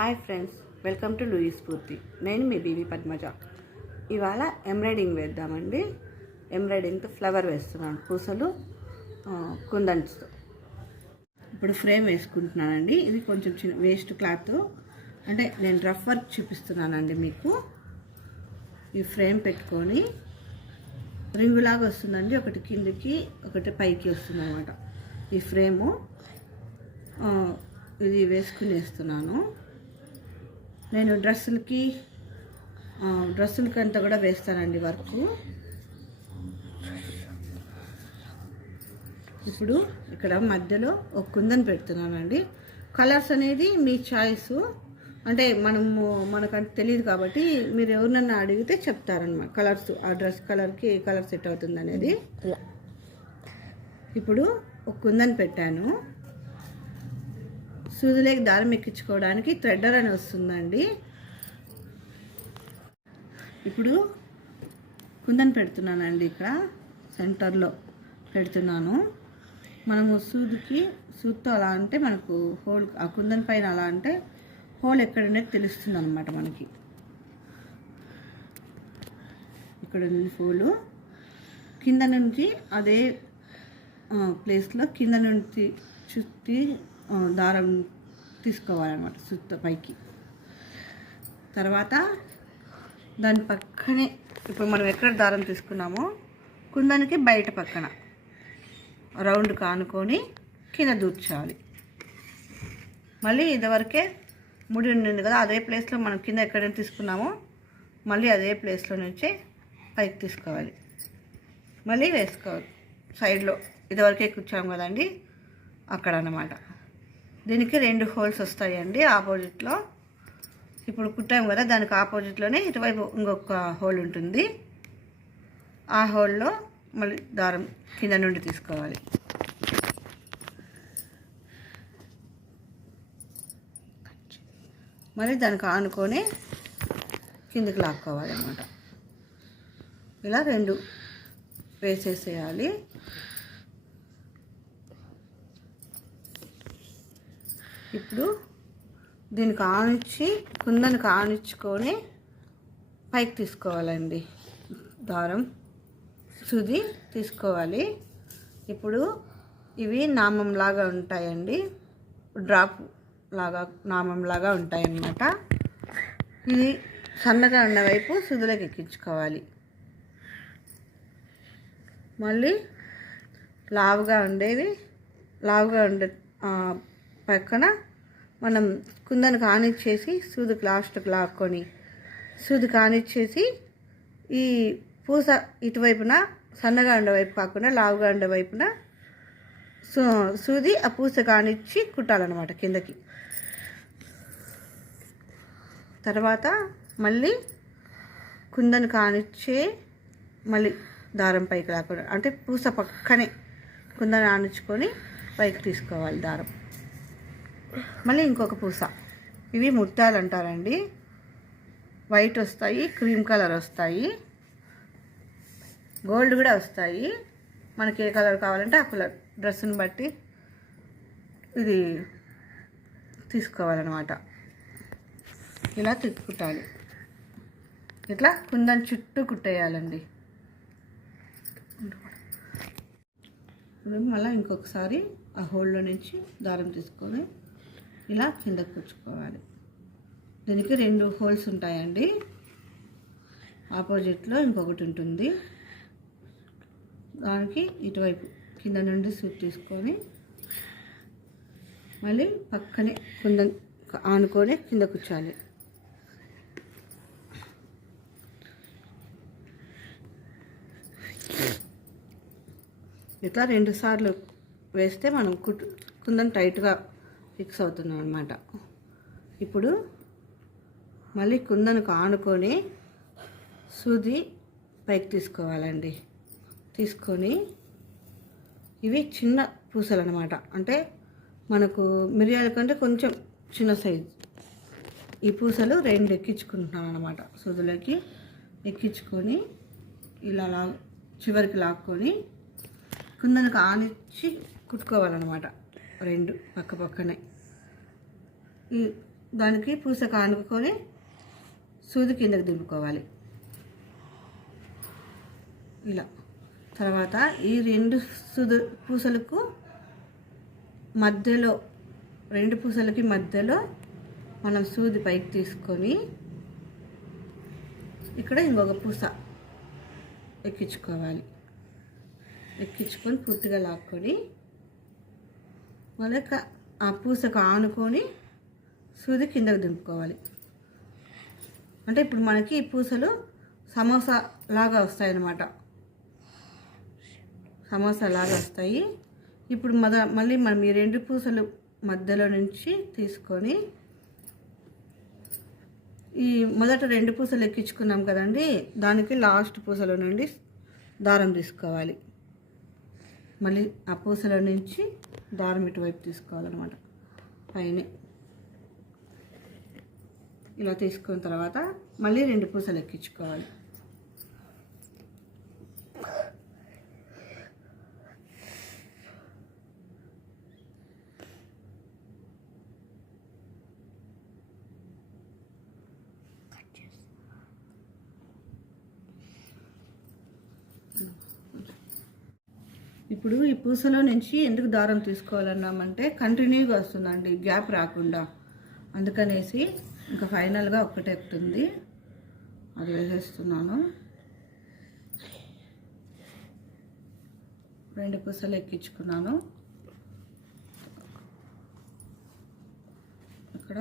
Hi friends, welcome to లూయి స్ఫూర్తి. నేను మీ BV Padmaja. ఇవాళ ఎంబ్రాయిడింగ్ వేద్దామండి. ఎంబ్రాయిడింగ్తో ఫ్లవర్ వేస్తున్నాను, పూసలు కుందన్స్తో. ఇప్పుడు ఫ్రేమ్ వేసుకుంటున్నానండి. ఇది కొంచెం చిన్న వేస్ట్ క్లాత్, అంటే నేను రఫ్ వర్క్ చూపిస్తున్నానండి మీకు. ఈ ఫ్రేమ్ పెట్టుకొని రింగులాగా వస్తుందండి, ఒకటి కిందికి ఒకటి పైకి వస్తుంది అన్నమాట. ఈ ఫ్రేము ఇది వేసుకుని వేస్తున్నాను. నేను డ్రెస్సులకి అంతా కూడా వేస్తానండి వర్క్. ఇప్పుడు ఇక్కడ మధ్యలో ఒక కుందన్ పెడుతున్నానండి. కలర్స్ అనేది మీ చాయిస్, అంటే మనకంటే తెలియదు కాబట్టి మీరు ఎవరినన్నా అడిగితే చెప్తారనమాట. కలర్స్, ఆ డ్రెస్ కలర్కి ఏ కలర్ సెట్ అవుతుంది అనేది. ఇప్పుడు ఒక కుందన్ పెట్టాను. సూదులేకి దారం ఎక్కించుకోవడానికి థ్రెడ్డర్ అని వస్తుందండి. ఇప్పుడు కుందన్ పెడుతున్నానండి, ఇక్కడ సెంటర్లో పెడుతున్నాను. మనము సూదితో అలా అంటే మనకు హోల్, ఆ కుందన్ పైన అలా అంటే హోల్ ఎక్కడుండేది తెలుస్తుంది అనమాట మనకి. ఇక్కడ ఉంది హోలు. కింద నుంచి అదే ప్లేస్లో కింద నుంచి చుట్టి దారం తీసుకోవాలన్నమాట సుత్త పైకి. తర్వాత దాని పక్కనే ఇప్పుడు మనం ఎక్కడ దారం తీసుకున్నామో కుందనికి బయట పక్కన రౌండ్ కానుకొని కింద దూర్చాలి. మళ్ళీ ఇదివరకే ముడి ఉండింది కదా, అదే ప్లేస్లో మనం కింద ఎక్కడైనా తీసుకున్నామో మళ్ళీ అదే ప్లేస్లో నుంచి పైకి తీసుకోవాలి. మళ్ళీ వేసుకోవాలి సైడ్లో, ఇదివరకే కూర్చోం కదండి అక్కడ అన్నమాట. దీనికి 2 హోల్స్ వస్తాయండి ఆపోజిట్లో. ఇప్పుడు కుట్టాము కదా, దానికి ఆపోజిట్లోనే ఇటువైపు ఇంకొక హోల్ ఉంటుంది. ఆ హోల్లో మళ్ళీ దారం కింద నుండి తీసుకోవాలి. మళ్ళీ దానికి ఆనుకొని కిందికి లాక్కోవాలి అన్నమాట. ఇలా 2 వేసేసేయాలి. ఇప్పుడు దీనికి ఆనిచ్చి కుందనికి ఆనిచ్చుకొని పైకి తీసుకోవాలండి, దారం సూది తీసుకోవాలి. ఇప్పుడు ఇవి నామంలాగా ఉంటాయండి, డ్రాప్ లాగా నామంలాగా ఉంటాయన్నమాట. ఇది సన్నగా ఉన్న వైపు సూదులోకి ఎక్కించుకోవాలి. మళ్ళీ లావుగా ఉండే పక్కన మనం కుందను కానిచ్చేసి సూదికి లాస్ట్కి లాక్కొని సూది కానిచ్చేసి ఈ పూస ఇటువైపున సన్నగా ఉండే వైపు కాకుండా లావుగా ఉండే వైపున సూది ఆ పూస కానిచ్చి కుట్టాలన్నమాట కిందకి. తర్వాత మళ్ళీ కుందను కానిచ్చే మళ్ళీ దారం పైకి లాక్కుండా, అంటే పూస పక్కనే కుందను ఆనించుకొని పైకి తీసుకోవాలి దారం. మళ్ళీ ఇంకొక పూస. ఇవి ముత్యాలు అంటారండి. వైట్ వస్తాయి, క్రీమ్ కలర్ వస్తాయి, గోల్డ్ కూడా వస్తాయి. మనకి ఏ కలర్ కావాలంటే ఆ కలర్ డ్రెస్సుని బట్టి ఇది తీసుకోవాలన్నమాట. ఇలా తిప్పుకుంటాలి. ఇట్లా కుందన్ చుట్టూ కుట్టేయాలండి. మళ్ళీ ఇంకొకసారి ఆ హోల్లో నుంచి దారం తీసుకొని ఇలా కిందకు కూర్చుకోవాలి. దీనికి 2 హోల్స్ ఉంటాయండి. ఆపోజిట్లో ఇంకొకటి ఉంటుంది. దానికి ఇటువైపు కింద నుండి సూట్ తీసుకొని మళ్ళీ పక్కనే కుందన్ ఆనుకొని కింద కూర్చోాలి. ఇట్లా 2 సార్లు వేస్తే మనం కుందన్ టైట్గా ఫిక్స్ అవుతున్నాం అన్నమాట. ఇప్పుడు మళ్ళీ కుందనుకు ఆనుకొని సూది పైకి తీసుకోవాలండి. తీసుకొని ఇవి చిన్న పూసలు అన్నమాట, అంటే మనకు మిరియాల కంటే కొంచెం చిన్న సైజు. ఈ పూసలు 2 ఎక్కించుకుంటున్నాను అన్నమాట. సూదులోకి ఎక్కించుకొని ఇలా చివరికి లాక్కొని కుందనుకు ఆనిచ్చి కుట్టుకోవాలన్నమాట. 2 పక్క పక్కనే దానికి పూసకు ఆనుకొని సూది కిందకి దింపుకోవాలి ఇలా. తర్వాత ఈ రెండు పూసలకు మధ్యలో, రెండు పూసలకి మధ్యలో మనం సూది పైకి తీసుకొని ఇక్కడ ఇంకొక పూస ఎక్కించుకోవాలి. ఎక్కించుకొని పూర్తిగా లాక్కొని మళ్ళీ ఆ పూసకు ఆనుకొని సూది కిందకు దింపుకోవాలి. అంటే ఇప్పుడు మనకి ఈ పూసలు సమోసా లాగా వస్తాయి అన్నమాట. సమోసా లాగా వస్తాయి. ఇప్పుడు మళ్ళీ మనం ఈ రెండు పూసలు మధ్యలో నుంచి తీసుకొని ఈ మొదట రెండు పూసలు ఎక్కించుకున్నాం కదండి, దానికి లాస్ట్ పూసలో నుండి దారం తీసుకోవాలి. మళ్ళీ ఆ పూసలో నుంచి దారం ఇటువైపు తీసుకోవాలన్నమాట. పైన ఇలా తీసుకున్న తర్వాత మళ్ళీ రెండు పూసలు ఎక్కించుకోవాలి. ఇప్పుడు ఈ పూసలో నుంచి ఎందుకు దారం తీసుకోవాలన్నామంటే కంటిన్యూగా వస్తుందండి, గ్యాప్ రాకుండా. అందుకనేసి ఇంకా ఫైనల్గా ఒక్కటే ఉంది, అది వేసేస్తున్నాను. రెండు పూసలు ఎక్కించుకున్నాను. ఇక్కడ